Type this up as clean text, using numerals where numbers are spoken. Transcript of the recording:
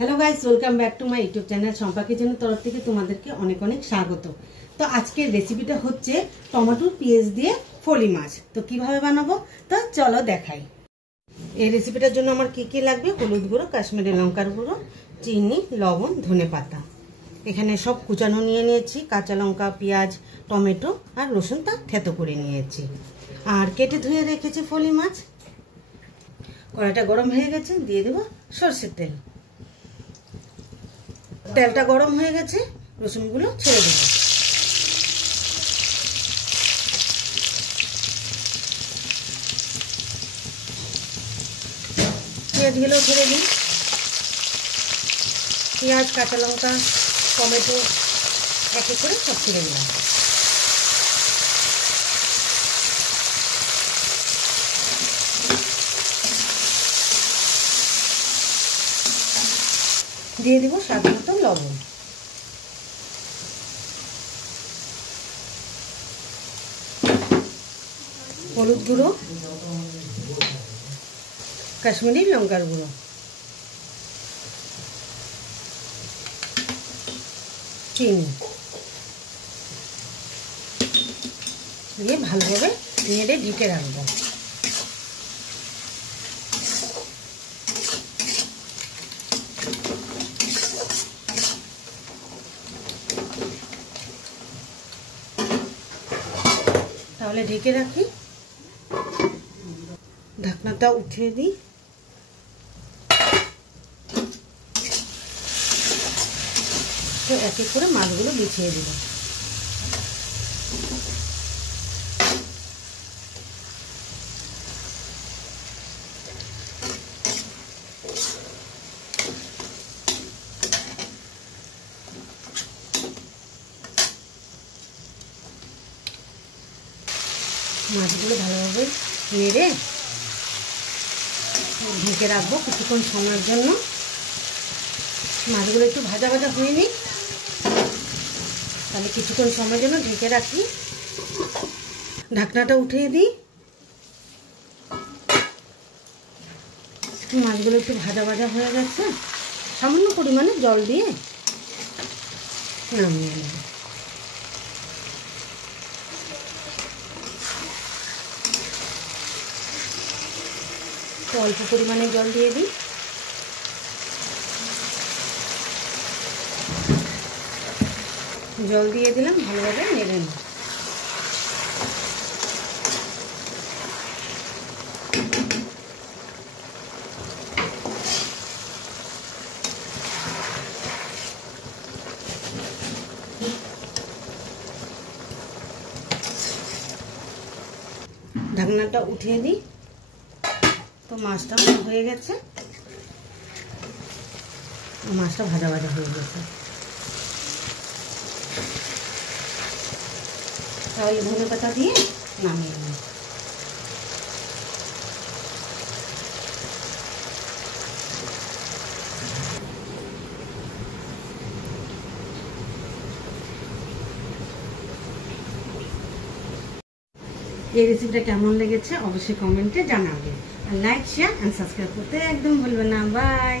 Hello guys, welcome back to my YouTube channel Shampa kitchen तरफ থেকে তোমাদেরকে অনেক অনেক স্বাগত। তো আজকের রেসিপিটা হচ্ছে টমেটো পেঁয়াজ দিয়ে ফলি মাছ। তো কিভাবে বানাবো তো চলো দেখাই। এই রেসিপিটার জন্য আমার কি কি লাগবে: হলুদ গুঁড়ো, কাশ্মীরি লঙ্কার গুঁড়ো, চিনি, লবণ, ধনেপাতা। এখানে সব কুচানো নিয়ে নিয়েছি, কাঁচা লঙ্কা, পেঁয়াজ, টমেটো আর রসুনটা থেতো করে নিয়েছি। আর কেটে ধুয়ে রেখেছি ফলি মাছ। কড়াইটা গরম হয়ে গেছে, দিয়ে দেব সরষের তেল। তেলটা গরম হয়ে গেছে, রসুনগুলো ছেড়ে দেব। পেঁয়াজগুলো ছেড়ে দিই। পেঁয়াজ, কাঁচা লঙ্কা, টমেটো এক এক করে সব ছেড়ে দিলাম। দিয়ে দেবো স্বাদ মতো লবণ। হলুদ গুঁড়ো, কাশ্মীরি লঙ্কার গুঁড়ো, চিনি দিয়ে ভালোভাবে নেড়ে ঢেকে রাখবো। তাহলে ঢেকে রাখি। ঢাকনাটা উঠিয়ে দিই। তো এক এক করে মাছগুলো বিছিয়ে দেব। মাছগুলো ভালোভাবে নেড়ে ঢেকে রাখবো কিছুক্ষণ সময়ের জন্য। মাছগুলো একটু ভাজা ভাজা হয়ে নিই, তাহলে কিছুক্ষণ সময়ের জন্য ঢেকে রাখি। ঢাকনাটা উঠিয়ে দিই। মাছগুলো একটু ভাজা ভাজা হয়ে গেছে, সামান্য পরিমাণে জল দিয়ে নামিয়ে নেব। অল্প পরিমাণে জল দিয়ে দিই। জল দিয়ে দিলাম, ভালোভাবে নেড়ে নিই। ঢাকনাটা উঠিয়ে দিই। তো মাছটা হয়ে গেছে, মাছটা ভাজা ভাজা হয়ে গেছে। তাহলে ধনেপাতা দিয়ে নামিয়ে নিই। এই রেসিপিটা কেমন লেগেছে অবশ্যই কমেন্টে জানাবে। আর লাইক, শেয়ার এন্ড সাবস্ক্রাইব করতে একদম ভুলবেন না। বাই।